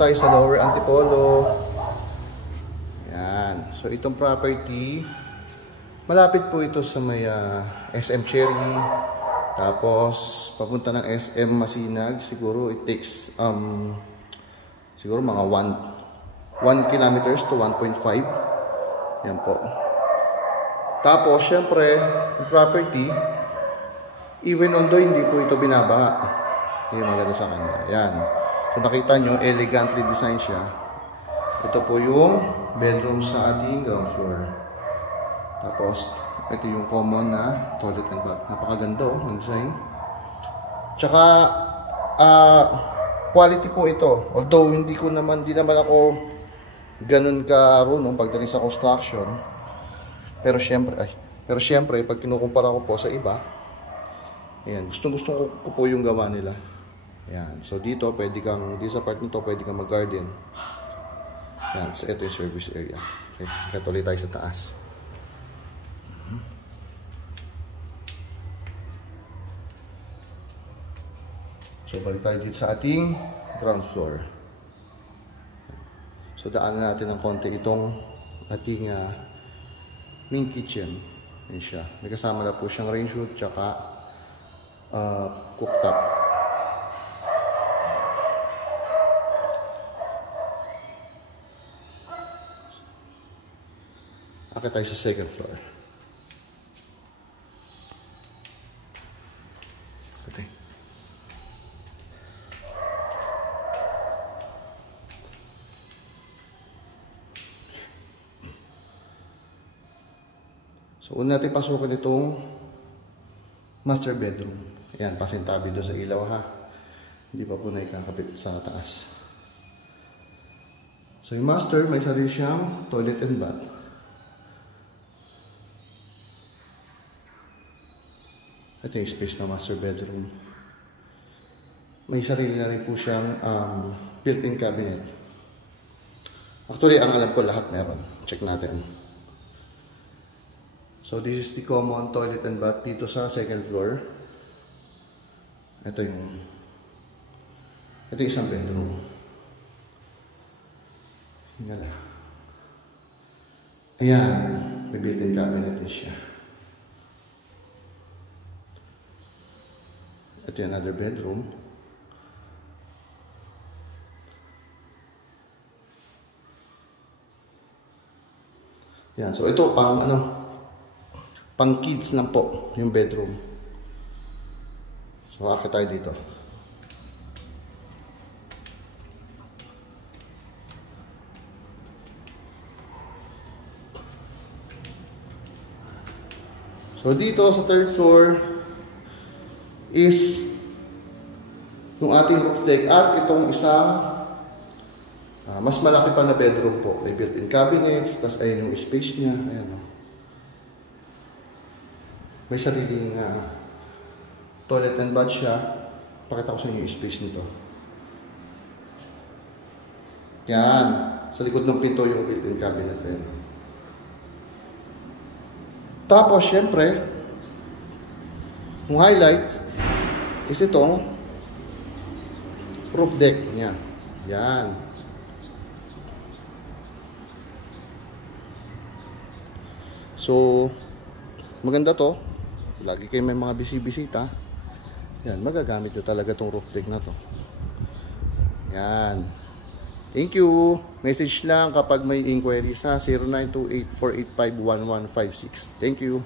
tayo sa lower antipolo. Yan. So itong property, malapit po ito sa may SM Cherry. Tapos papunta ng SM Masinag. Siguro it takes siguro mga 1 kilometers to 1.5. Yan po. Tapos syempre, yung property, even although hindi po ito binabaha, yung maganda sa kanya. Yan. So nakita nyo, elegantly designed siya. Ito po yung bedroom sa ating ground floor. Tapos, ito yung common na toilet and bath. Napakaganda ng design. Tsaka, quality po ito. Although, hindi naman ako ganun karunong pagdating sa construction. Pero syempre, pag kinukumpara ko po sa iba, ayan, gusto ko po yung gawa nila. Ayan. So dito sa part nito pwede kang mag-garden. Ayan. So ito yung service area. Okay. Katuloy tayo sa taas. So balik tayo dito sa ating ground floor. So daanan natin ng konti itong ating main kitchen. Ayan siya. May kasama na po siyang range hood tsaka cooktop. Akit tayo sa second floor. Okay. So, una natin pasukin itong master bedroom. Ayan, pasintabi doon sa ilaw ha. Hindi pa po na ikakabit sa taas. So, yung master, may sarili siyang toilet and bath. Ito yung space na master bedroom. May sarili na rin po siyang built-in cabinet. Actually, ang alam ko lahat meron. Check natin. So, this is the common toilet and bath dito sa second floor. Ito yung isang bedroom. Hingala. Ayan. May built-in cabinet din siya. Ito yung another bedroom. Yan. So, ito pang kids lang po yung bedroom. So, akit tayo dito. So, dito sa third floor is yung ating roof deck at itong isang mas malaki pa na bedroom po. May built-in cabinets, tas ayun yung space niya. Ayan, may sariling toilet and bath siya. Pakita ko sa inyo yung space nito. Yan. Sa likod ng pinto yung built-in cabinet. Ayan. Tapos, syempre, yung highlight is itong roof deck niya. Yan. So, maganda to. Lagi kayo may mga bisita. Yan, magagamit nyo talaga tong roof deck na to. Yan. Thank you. Message lang kapag may inquiries sa 0928-485-1156. Thank you.